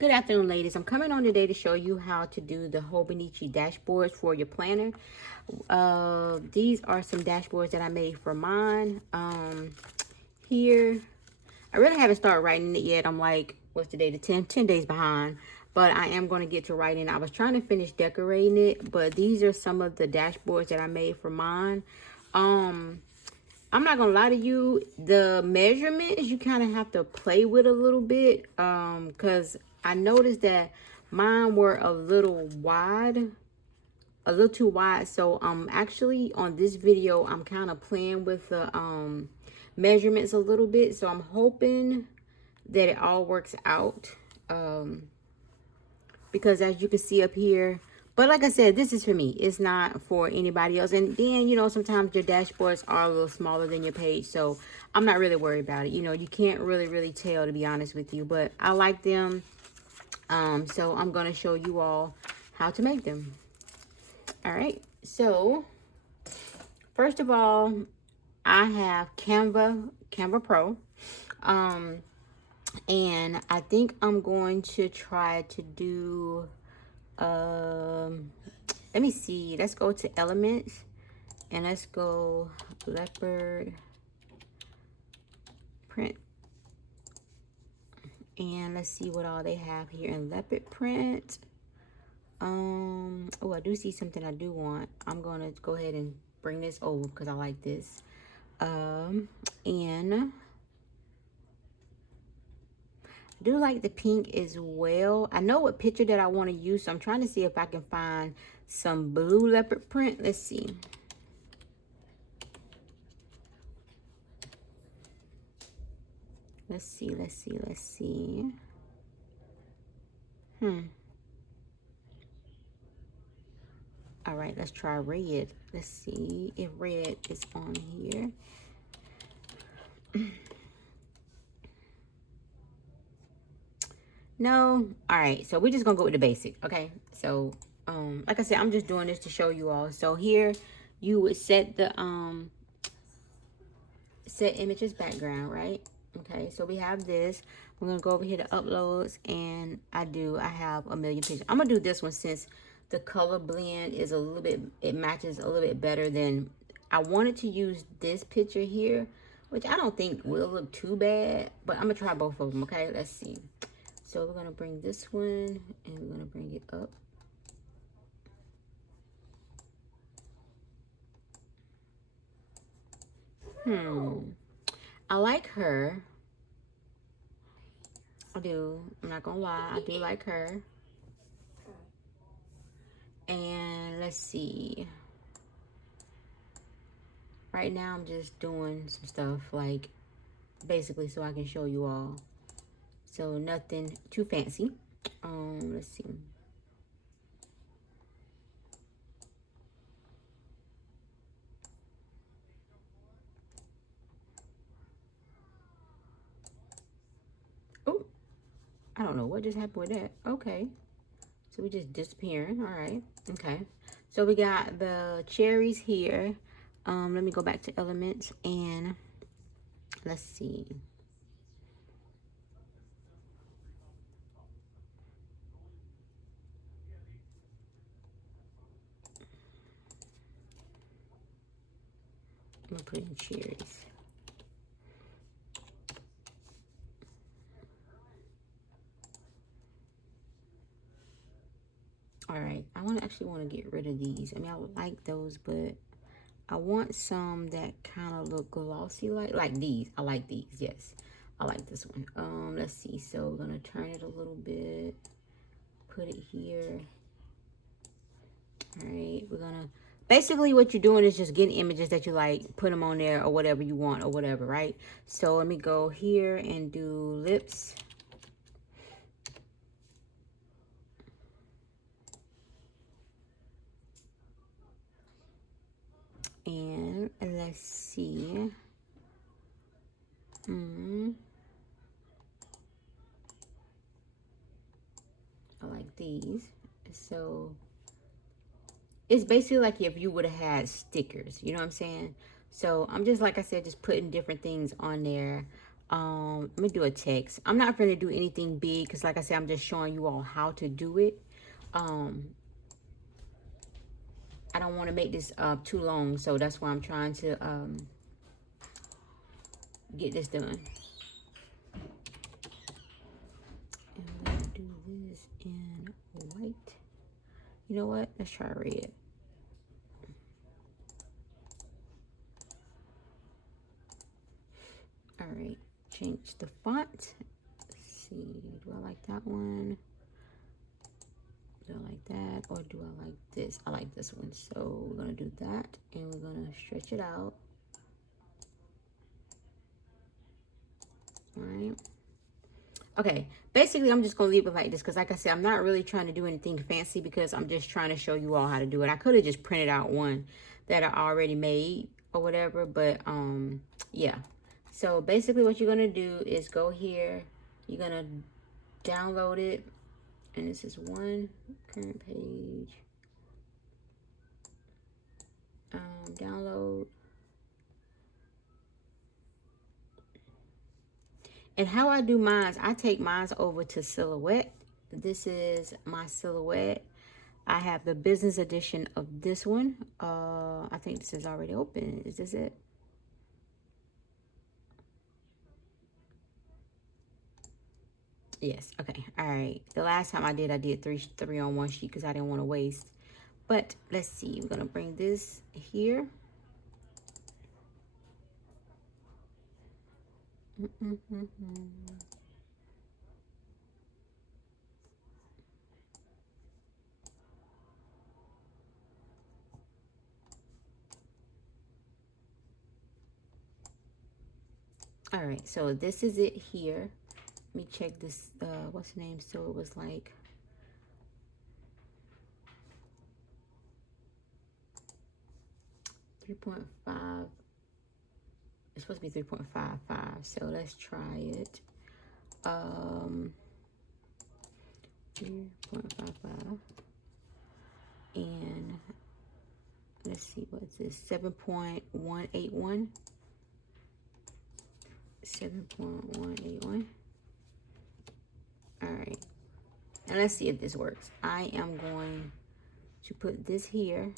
Good afternoon, ladies. I'm coming on today to show you how to do the Hobonichi dashboards for your planner. These are some dashboards that I made for mine. Here, I really haven't started writing it yet. I'm like, what's today? The 10 days behind. But I am going to get to writing. I was trying to finish decorating it, but these are some of the dashboards that I made for mine. I'm not gonna lie to you, the measurements you kind of have to play with a little bit, because I noticed that mine were a little wide, a little too wide. So actually on this video I'm kind of playing with the measurements a little bit, so I'm hoping that it all works out, because as you can see up here, but like I said, this is for me. It's not for anybody else. And then, you know, sometimes your dashboards are a little smaller than your page. So I'm not really worried about it. You know, you can't really tell, to be honest with you. But I like them. So I'm going to show you all how to make them. All right. So first of all, I have Canva Pro. And I think I'm going to try to do... let me see. Let's go to elements and let's go leopard print. And let's see what all they have here in leopard print. Oh, I do see something I do want. I'm gonna go ahead and bring this over because I like this. And I do like the pink as well. I know what picture that I want to use, so I'm trying to see if I can find some blue leopard print. Let's see. Let's see. All right, let's try red. Let's see if red is on here. No. All right, so we're just gonna go with the basic. Okay, so like I said, I'm just doing this to show you all. So here you would set the set images background, right? Okay, so we have this. We're gonna go over here to uploads, and I have a million pictures. I'm gonna do this one since the color blend is a little bit, it matches a little bit better than I wanted to use this picture here, which I don't think will look too bad, but I'm gonna try both of them. Okay, let's see. So we're gonna bring this one and we're gonna bring it up. I like her. I do. I'm not gonna lie. I do like her. And let's see. Right now I'm just doing some stuff like basically so I can show you all. So nothing too fancy. Let's see. Oh, I don't know what just happened with that. Okay. So we just disappearing. All right. Okay. So we got the cherries here. Let me go back to elements and let's see. I'm gonna put in cherries. All right, I actually want to get rid of these. I mean, I like those, but I want some that kind of look glossy like these. I like these. Yes, I like this one. Let's see. So we're gonna turn it a little bit. Put it here. All right, we're gonna basically what you're doing is just getting images that you like, put them on there or whatever you want or whatever, right? So let me go here and do lips. And let's see. I like these. So it's basically like if you would have had stickers, you know what I'm saying? So I'm just, like I said, just putting different things on there. Let me do a text. I'm not going to do anything big because like I said, I'm just showing you all how to do it. I don't want to make this too long, so that's why I'm trying to get this done. And I'm going to do this in white. You know what? Let's try red. All right, change the font. Let's see, do I like that one? Do I like that, or do I like this? I like this one, so we're gonna do that, and we're gonna stretch it out. All right. Okay, basically I'm just gonna leave it like this because like I said, I'm not really trying to do anything fancy because I'm just trying to show you all how to do it. I could have just printed out one that I already made or whatever, but yeah. So basically what you're gonna do is go here, you're gonna download it, and this is one current page. Download. And how I do mine, I take mine over to Silhouette. This is my Silhouette. I have the business edition of this one. I think this is already open. Is this it? Yes. Okay. All right. The last time I did three on one sheet because I didn't want to waste. But let's see. We're gonna bring this here. All right, so this is it here. Let me check this, what's the name? So it was like, .5. It's supposed to be 3.55. So let's try it. 3.55. And let's see, what's this? 7.181. 7.181. All right, and let's see if this works. I am going to put this here.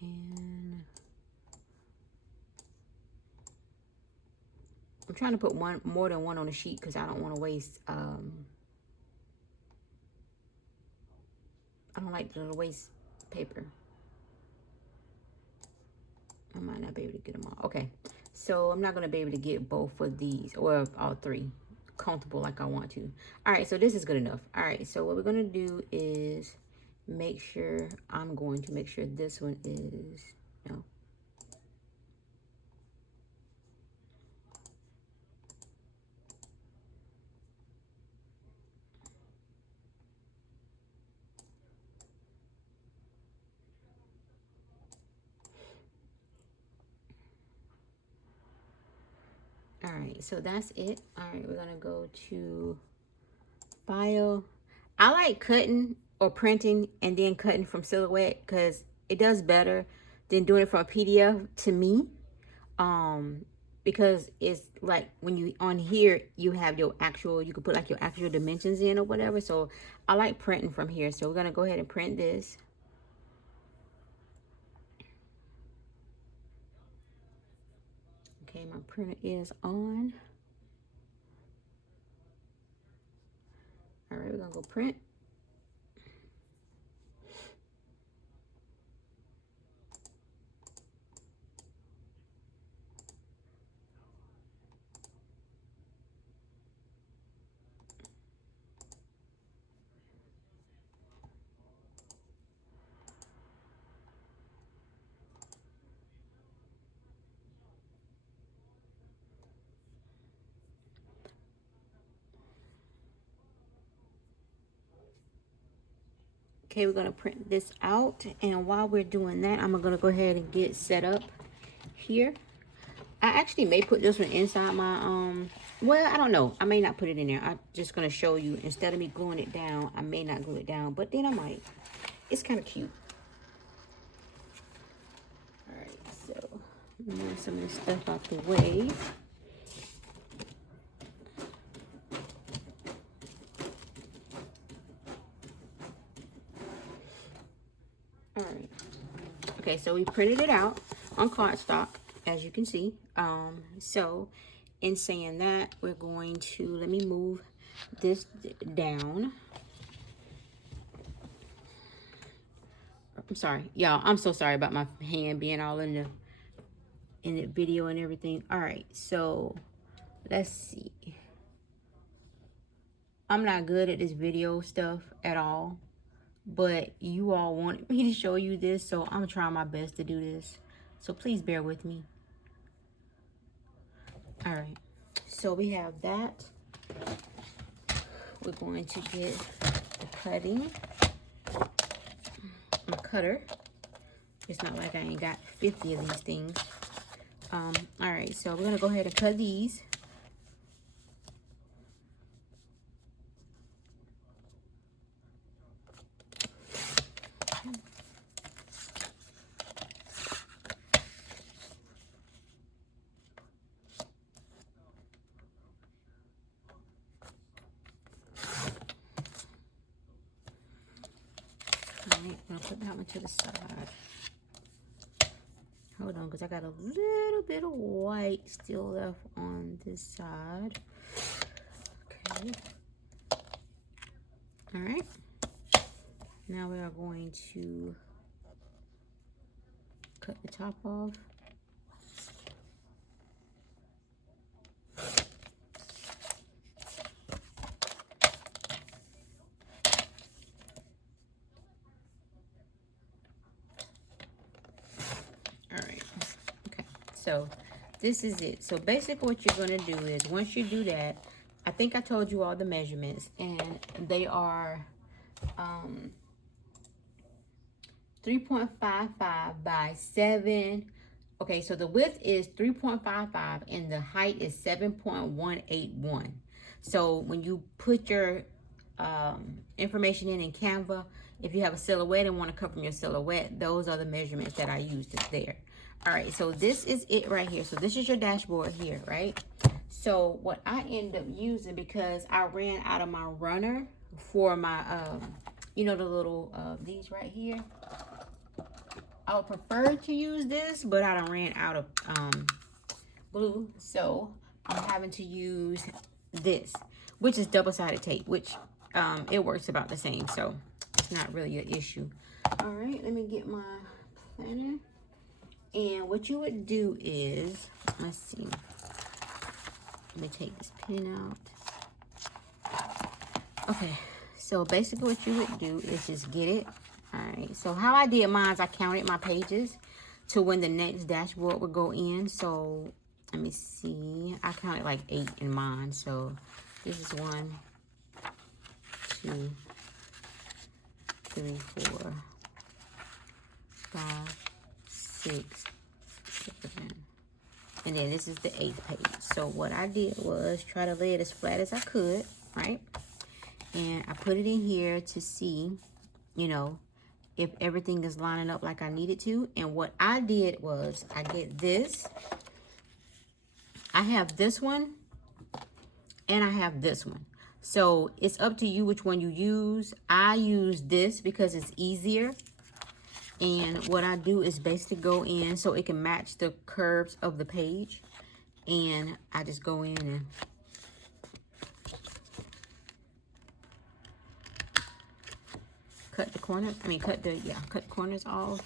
And I'm trying to put more than one on the sheet because I don't want to waste I don't like the waste paper. I might not be able to get them all. Okay, so I'm not going to be able to get both of these or all three comfortable like I want to. All right, so this is good enough. All right, so what we're going to do is make sure, I'm going to make sure this one is, no. All right, so that's it. All right, we're gonna go to file. I like cutting or printing and then cutting from Silhouette because it does better than doing it from a PDF to me. Because it's like when you on here, you have your actual, you can put like your actual dimensions in or whatever. So I like printing from here. So we're gonna go ahead and print this. Okay, my printer is on. All right, we're gonna go print. Okay, we're gonna print this out, and while we're doing that, I'm gonna go ahead and get set up here. I actually may put this one inside my Well, I don't know. I may not put it in there. I'm just going to show you. Instead of me gluing it down, I may not glue it down. But then I might. It's kind of cute. All right. So, move some of this stuff out the way. All right. Okay, so we printed it out on cardstock, as you can see. So in saying that, we're going to, let me move this down. I'm sorry, y'all. I'm so sorry about my hand being all in the video and everything. All right, so let's see. I'm not good at this video stuff at all, but you all wanted me to show you this, so I'm trying my best to do this. So please bear with me. All right, so we have that. We're going to get the cutting. My cutter. It's not like I ain't got 50 of these things. All right, so we're gonna go ahead and cut these. All right, I'm gonna put that one to the side. Hold on, because I got a little bit of white still left on this side. Okay. All right. Now we are going to cut the top off. So this is it. So basically what you're going to do is, once you do that, I think I told you all the measurements, and they are 3.55 by 7. Okay, so the width is 3.55 and the height is 7.181. So when you put your information in Canva, if you have a silhouette and want to cut from your silhouette, those are the measurements that I used there. All right, so this is it right here. So this is your dashboard here, right? So what I end up using, because I ran out of my runner for my, you know, the little, these right here. I would prefer to use this, but I done ran out of glue. So I'm having to use this, which is double-sided tape, which it works about the same. So it's not really an issue. All right, let me get my planner. And what you would do is, let's see. Let me take this pin out. Okay, so basically what you would do is just get it. All right, so how I did mine is I counted my pages to when the next dashboard would go in. So let me see. I counted like 8 in mine. So this is 1, 2, 3, 4, 5, 6, 7, and then this is the 8th page. So what I did was try to lay it as flat as I could, right? And I put it in here to see, you know, if everything is lining up like I needed to. And what I did was I get this. I have this one and I have this one. So it's up to you which one you use. I use this because it's easier. And what I do is basically go in so it can match the curves of the page. And I just go in and cut the corner. Cut the corners off.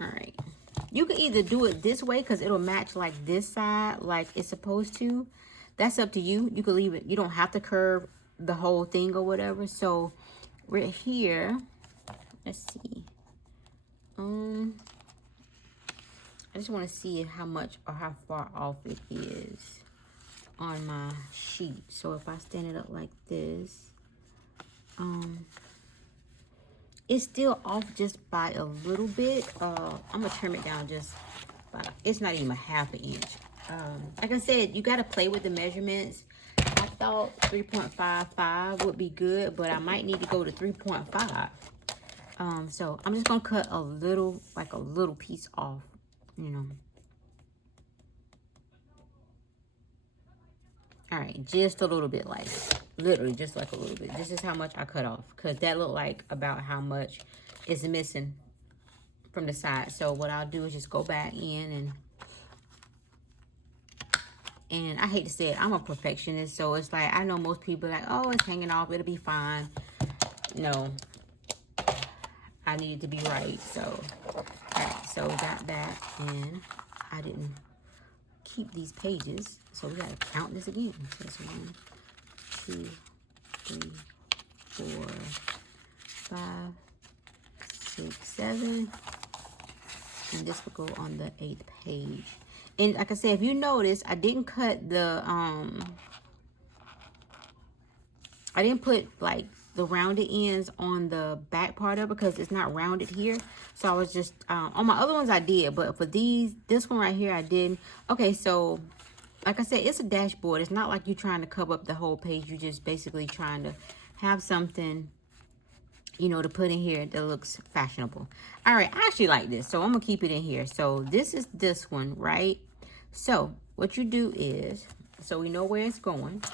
All right. You can either do it this way because it'll match like this side, like it's supposed to. That's up to you. You can leave it. You don't have to curve the whole thing or whatever. So right here, let's see. I just want to see how much or how far off it is on my sheet. So if I stand it up like this, it's still off just by a little bit. I'm gonna trim it down just it's not even a half an inch. Like I said, you got to play with the measurements. I thought 3.55 would be good, but I might need to go to 3.5. So I'm just gonna cut a little, like a little piece off, you know. All right, just a little bit, like literally just like a little bit. This is how much I cut off, because that looked like about how much is missing from the side. So what I'll do is just go back in and I hate to say it, I'm a perfectionist, so it's like, I know most people are like, oh, it's hanging off, it'll be fine. No, I need it to be right. So, all right, so we got that, and I didn't keep these pages, so we gotta count this again. So it's 1, 2, 3, 4, 5, 6, 7, and this will go on the 8th page. And like I said, if you notice, I didn't cut the I didn't put like the rounded ends on the back part of it because it's not rounded here. So I was just on my other ones I did, but for this one right here I didn't. Okay, so like I said, it's a dashboard. It's not like you're trying to cover up the whole page. You're just basically trying to have something, you know, to put in here that looks fashionable. All right, I actually like this, so I'm gonna keep it in here. So this is this one, right? So what you do is, so we know where it's going.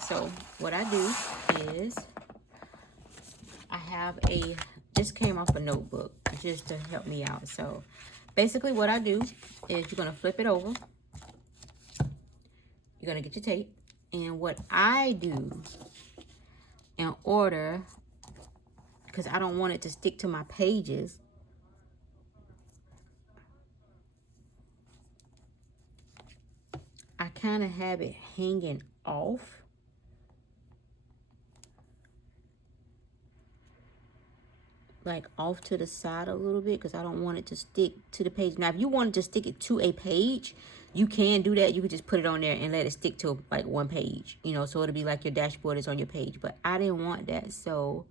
So what I do is, I have this came off a notebook just to help me out. So basically what I do is you're gonna flip it over. You're gonna get your tape. And what I do in order, because I don't want it to stick to my pages, I kind of have it hanging off. Like off to the side a little bit, because I don't want it to stick to the page. Now, if you wanted to stick it to a page, you can do that. You could just put it on there and let it stick to like one page, you know, so it'll be like your dashboard is on your page. But I didn't want that, so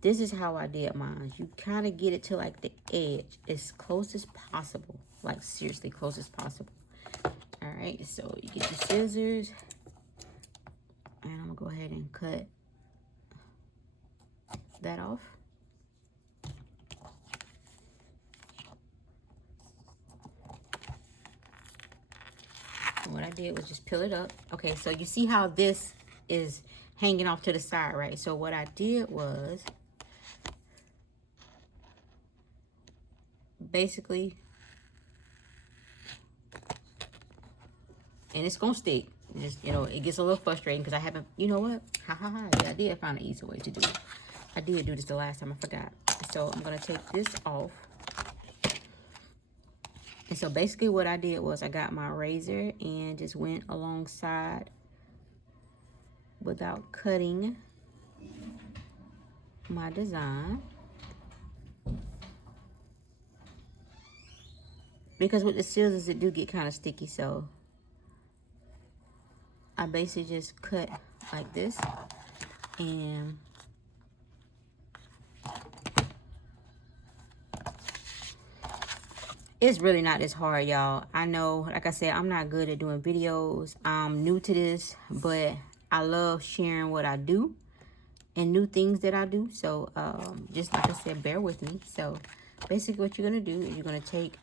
this is how I did mine. You kind of get it to like the edge as close as possible, like seriously close as possible. All right, so you get your scissors, and I'm gonna go ahead and cut that off. And what I did was just peel it up. Okay, so you see how this is hanging off to the side, right? So what I did was basically, and it's gonna stick. Just, you know, it gets a little frustrating because I haven't, you know what? Yeah, I did find an easy way to do it. I did do this the last time, I forgot. So I'm gonna take this off. And so basically what I did was I got my razor and just went alongside without cutting my design. Because with the scissors, it do get kind of sticky, so I basically just cut like this, and it's really not this hard, y'all. I know, like I said, I'm not good at doing videos. I'm new to this, but I love sharing what I do and new things that I do. So just like I said, bear with me. So basically what you're gonna do is you're gonna take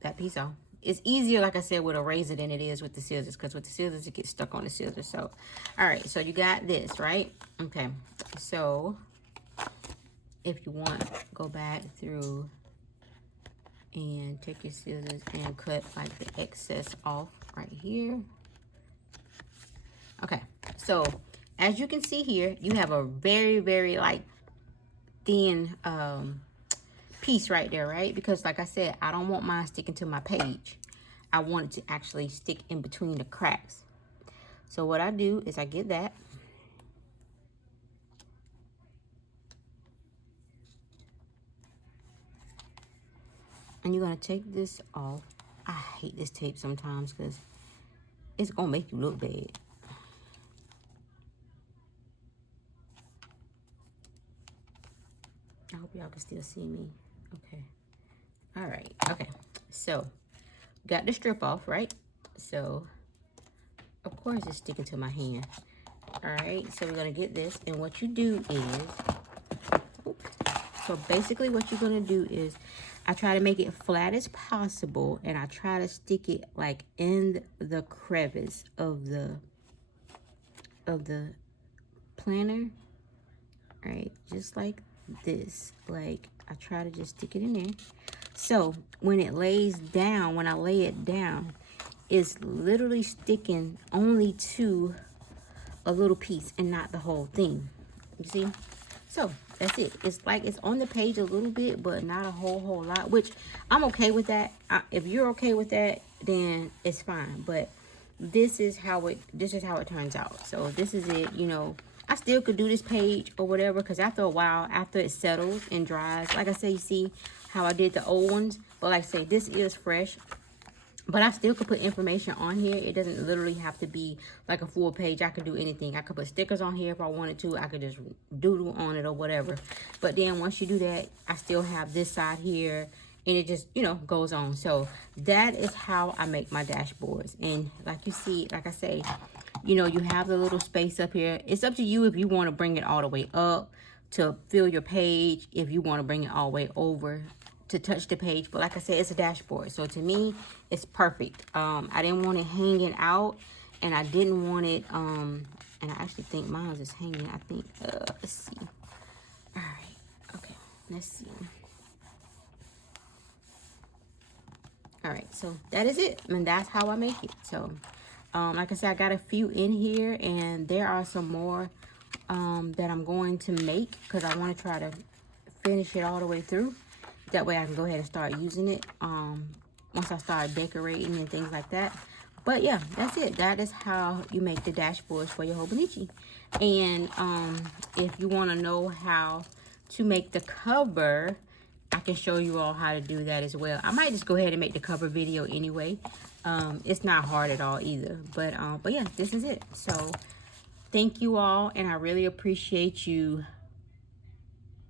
that piece off. It's easier, like I said, with a razor than it is with the scissors, because with the scissors it gets stuck on the scissors. So all right, so you got this, right? Okay, so if you want, go back through and take your scissors and cut like the excess off right here. Okay, so as you can see here, you have a very like thin piece right there, right? Because like I said, I don't want mine sticking to my page. I want it to actually stick in between the cracks. So what I do is I get that, and you're gonna take this off. I hate this tape sometimes because it's gonna make you look bad. I hope y'all can still see me. Okay. All right. Okay. So got the strip off, right? So of course it's sticking to my hand. All right, so we're gonna get this, and what you do is, so basically what you're gonna do is, I try to make it flat as possible, and I try to stick it like in the crevice of the planner. All right, just like this. Like, I try to just stick it in there. So when it lays down, when I lay it down, it's literally sticking only to a little piece and not the whole thing. You see? So that's it. It's like it's on the page a little bit, but not a whole lot, which I'm okay with that. If you're okay with that, then it's fine. But this is how it turns out. So this is it. You know, I still could do this page or whatever, because after a while, after it settles and dries, like I say, you see how I did the old ones, but like I say, this is fresh. But I still could put information on here. It doesn't literally have to be like a full page. I could do anything. I could put stickers on here if I wanted to. I could just doodle on it or whatever. But then once you do that, I still have this side here, and it just, you know, goes on. So that is how I make my dashboards. And like you see, like I say, you know, you have the little space up here. It's up to you if you want to bring it all the way up to fill your page, if you want to bring it all the way over to touch the page. But like I said, it's a dashboard, so to me it's perfect. I didn't want it hanging out, and I didn't want it and I actually think mine is hanging. I think let's see. All right, okay, let's see. All right, so that is it, and that's how I make it. So like I said, I got a few in here, and there are some more that I'm going to make, because I want to try to finish it all the way through. That way I can go ahead and start using it once I start decorating and things like that. But yeah, that's it. That is how you make the dashboards for your Hobonichi. And if you want to know how to make the cover, I can show you all how to do that as well. I might just go ahead and make the cover video anyway. It's not hard at all either. But yeah, this is it. So thank you all, and I really appreciate you